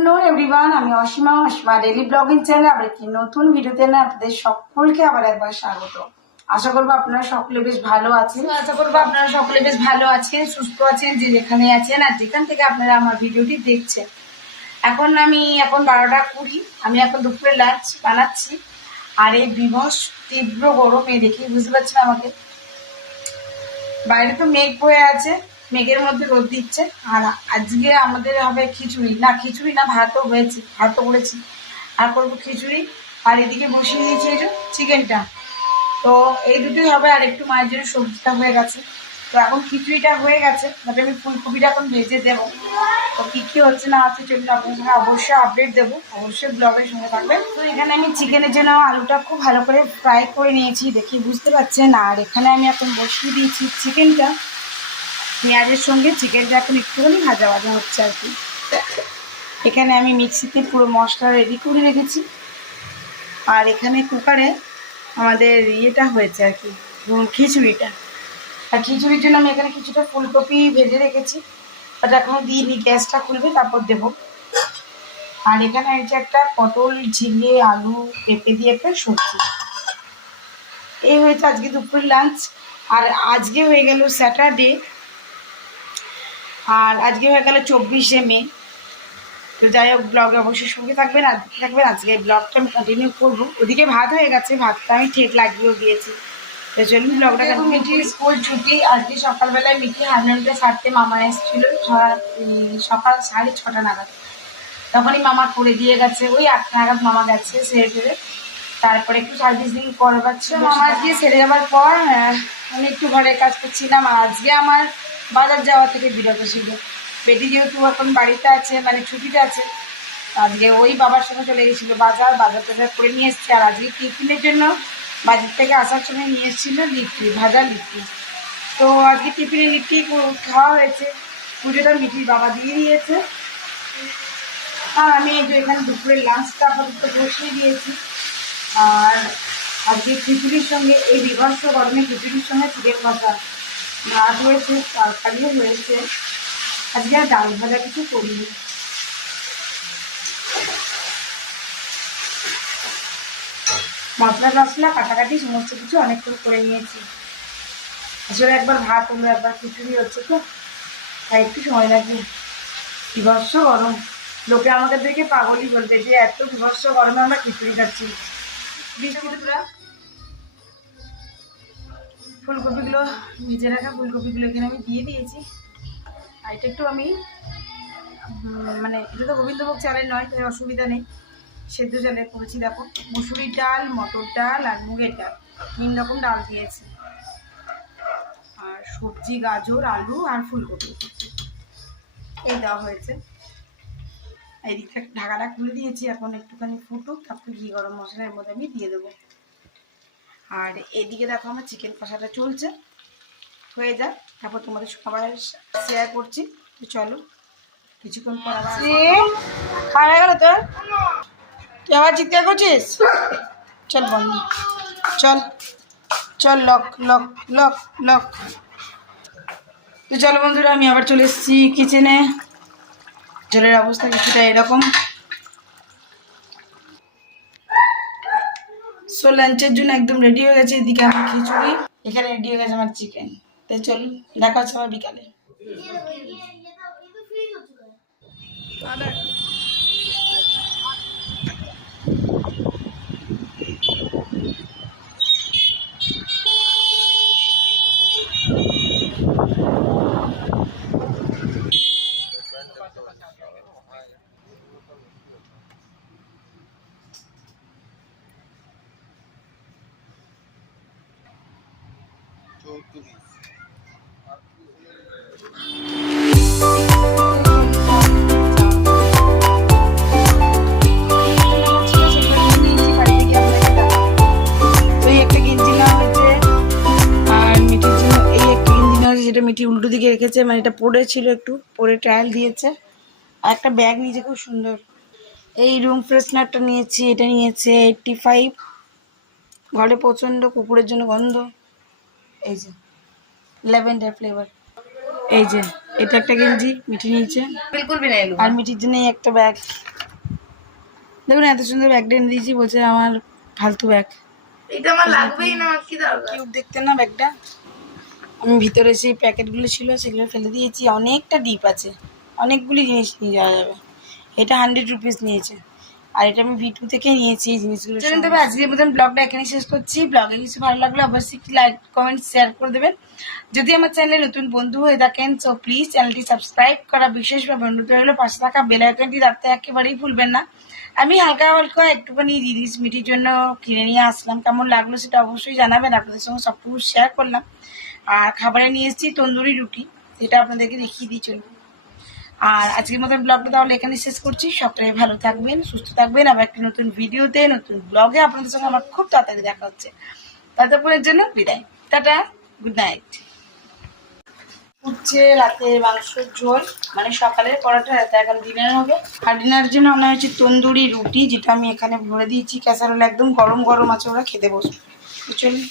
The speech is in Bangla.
আফটারনুন এভরিওয়ান, আমি অসীমা ডেইলি ব্লগিং চ্যানেলে আবার একটি নতুন ভিডিওতে না আপনাদের সকলকে আবার একবার স্বাগত। আশা করবো আপনারা সকলে বেশ ভালো আছেন, সুস্থ আছেন, যে যেখানে আছেন আর যেখান থেকে আপনারা আমার ভিডিওটি দেখছেন। এখন 12টা 20, আমি এখন দুপুরে লাঞ্চ বানাচ্ছি। আর এই বিভৎস তীব্র গরমে দেখে বুঝতে পারছেন আমাকে, বাইরে তো মেঘ বয়ে আছে, মেঘের মধ্যে রোদ দিচ্ছে। আর আজকে আমাদের হবে খিচুড়ি না ভাতও হয়েছে, ভাতও করেছি, আর করবো খিচুড়ি। আর এদিকে বসিয়ে দিয়েছি এই যে চিকেনটা, তো এই দুটোই হবে। আর একটু মায়ের জন্য সবজিটা হয়ে গেছে, তো এখন খিচুড়িটা হয়ে গেছে, তারপরে আমি ফুলকপিটা এখন ভেজে দেবো। তো কি হচ্ছে না হচ্ছে চলুন আপনার সঙ্গে অবশ্যই আপডেট দেবো, অবশ্যই ব্লগের সঙ্গে থাকবেন। তো এখানে আমি চিকেনের জন্য আলুটা খুব ভালো করে ফ্রাই করে নিয়েছি, দেখি বুঝতে পারছেন। আর এখানে আমি এখন বসিয়ে দিয়েছি চিকেনটা, পেঁয়াজের সঙ্গে চিকেনটা এখন একটুখানি ভাজা হচ্ছে আর কি। এখানে আমি মিক্সিতে পুরো মশলা রেডি করে রেখেছি। আর এখানে কুকারে আমাদের ইয়েটা হয়েছে আর কি, খিচুড়িটা। আর খিচুড়ির জন্য আমি এখানে কিছুটা ফুলকপি ভেজে রেখেছি, বাট এখনও দিইনি, গ্যাসটা খুলবে তারপর দেবো। আর এখানে হয়েছে একটা পটল, ঝিঙে, আলু, পেঁপে দিয়ে একটা সবজি। এই হয়েছে আজকে দুপুরের লাঞ্চ। আর আজকে হয়ে গেল স্যাটারডে, আর আজকে হয়ে গেল 24শে মে। তো যাই হোক, ব্লগে অবশ্যই সঙ্গে থাকবেন আর থাকবেন। আজকে ব্লগটা আমি কন্টিনিউ করবো। ওদিকে ভাত হয়ে গেছে, ভাতটা আমি ঠেক লাগিয়েও দিয়েছি। তো চলুন ব্লগটা। মিঠির স্কুল ছুটি, আজকে সকালবেলায় মিঠি হারমোনিয়ামটা ছাড়তে মামা এসেছিল সকাল 6:30 নাগাদ। তখনই মামা করে দিয়ে গেছে, ওই 8টা নাগাদ মামা গেছে সেরে টেরে। তারপরে একটু সার্ভিসিং করবাচ্ছে মামা গিয়ে সেরে যাওয়ার পর আমি একটু ঘরের কাজ করছিলাম। আর আজকে আমার বাজার যাওয়া থেকে বিরত ছিল। বেটি যেহেতু এখন বাড়িতে আছে, মানে ছুটিতে আছে, আজকে ওই বাবার সঙ্গে চলে গেছিলো বাজার টাজার করে নিয়ে এসছে। আর আজকে টিফিনের জন্য বাজার থেকে আসার সময় নিয়ে এসেছিলো লিট্টি, ভাজা লিট্টি। তো আজকে টিফিনে লিট্টি খাওয়া হয়েছে। পুজোটা মিঠির বাবা দিয়ে দিয়েছে। আর আমি এই যে এখানে দুপুরের লাঞ্চটা আপাতত বসিয়ে দিয়েছি। আর আজকে খিচুড়ির সঙ্গে, এই বিভৎস গরমে খিচুড়ির সঙ্গে চিকেন কষা, ভাত হয়েছে, তরকারিও হয়েছে। আজকে আর ডাল ভাজা কিছু করিনি। মশলা কাটাকাটি সমস্ত কিছু অনেকক্ষণ করে নিয়েছি। আসলে একবার ভাত হলো, একবার খিচুড়ি হচ্ছে, তো তাই একটু সময় লাগবে। বিভৎস গরম, লোকে আমাদের দেখে পাগলই বলবে যে এত বিভৎস গরমে আমরা খিচুড়ি খাচ্ছি। ফুলকপিগুলো, ভিজে রাখা ফুলকপিগুলো এখানে আমি দিয়ে দিয়েছি। আর এটা একটু আমি মানে এটা তো গোবিন্দভোগ চালের নয়, তাই অসুবিধা নেই, সেদ্ধ চালের করেছি। দেখো, মুসুরির ডাল, মটর ডাল আর মুগের ডাল, 3 রকম ডাল দিয়েছি। আর সবজি গাজর, আলু আর ফুলকপি এই দেওয়া হয়েছে। এই দিকটা ঢাকাটা খুলে দিয়েছি, এখন একটুখানি ফুটুক, তারপর ঘি গরম মশলার মধ্যে আমি দিয়ে দেবো। আর এদিকে দেখো আমার চিকেন কষাটা চলছে, হয়ে যাক, তারপর তোমাদের সবাই শেয়ার করছি। তো চলো, কিছুক্ষণ পর আবার খাওয়া হয়ে গেল তোর? তুই আবার চিৎকার করছিস? চল বন্ধু, চল চল, লক লক লক লক। তো চলো বন্ধুরা, আমি আবার চলে এসেছি কিচেনে। জলের অবস্থা কিছুটা এরকম। সো লাঞ্চের জন্য একদম রেডি হয়ে গেছে। এদিকে আমার খিচুড়ি, এখানে রেডি হয়ে গেছে আমার চিকেন। তাই চলুন, দেখা হচ্ছে আবার বিকালে। যেটা মিটি উল্টো দিকে রেখেছে, মানে এটা পড়েছিল, একটু পরে ট্রায়াল দিয়েছে। আর একটা ব্যাগ নিয়েছে খুব সুন্দর, এই রুম ফ্রেশনারটা নিয়েছি, এটা নিয়েছে 85। ঘরে প্রচণ্ড কুকুরের জন্য গন্ধ, এই যে ল্যাভেন্ডার ফ্লেভার। এই যে এটা একটা গেঞ্জি মিঠি নিয়েছে, बिल्कुल भी नहीं আর लूंगा। মিঠির জন্য এই একটা ব্যাগ। দেখুন এত সুন্দর ব্যাগটা এনে দিয়েছি, বলছে আমার ফালতু ব্যাগ। এটা আমার লাগবেই না, আমার কি দরকার। কিউট দেখতে না ব্যাগটা। আমি ভিতরে সেই প্যাকেটগুলো ছিল সেগুলো ফেলে দিয়েছি। অনেকটা ডিপ আছে, অনেকগুলি জিনিস নিয়ে যাওয়া যাবে। এটা 100 রুপিস নিয়েছে, আর এটা আমি V2 থেকে নিয়েছি এই জিনিসগুলো। চলুন তবে আজকের মতন ব্লগটা এখানে শেষ করছি। ব্লগে কিছু ভালো লাগলে অবশ্যই একটি লাইক কমেন্ট শেয়ার করে দেবেন। যদি আমার চ্যানেলে নতুন বন্ধু হয়ে থাকেন সো প্লিজ চ্যানেলটি সাবস্ক্রাইব করা বিশেষভাবে অনুরোধ রইল। পাশে থাকা বেল আইকনটি দাবতে একেবারেই ভুলবেন না। আমি হালকা হালকা একটুখানি জিনিস মিটির জন্য কিনে নিয়ে আসলাম, কেমন লাগলো সেটা অবশ্যই জানাবেন। আপনাদের সঙ্গে সবটুকু শেয়ার করলাম। আর খাবারে নিয়ে এসেছি তন্দুরি রুটি, সেটা আপনাদেরকে দেখিয়ে দিই চলুন। আর আজকের মতো ব্লগটা তাহলে এখানে শেষ করছি। সবাই ভালো থাকবেন, সুস্থ থাকবেন। আবার একটি নতুন ভিডিওতে নতুন ব্লগে আপনাদের সঙ্গে আমার খুব তাড়াতাড়ি দেখা হচ্ছে। ততক্ষণের জন্য বিদায়, টাটা, গুড নাইট। উঠছে রাতে মাংসের ঝোল, মানে সকালের পরোটা রাতে এখন ডিনার হবে। আর ডিনারের জন্য আনা হয়েছে তন্দুরি রুটি, যেটা আমি এখানে ভরে দিয়েছি ক্যাসারোলে, একদম গরম গরম আছে, ওরা খেতে বসবে। চলুন।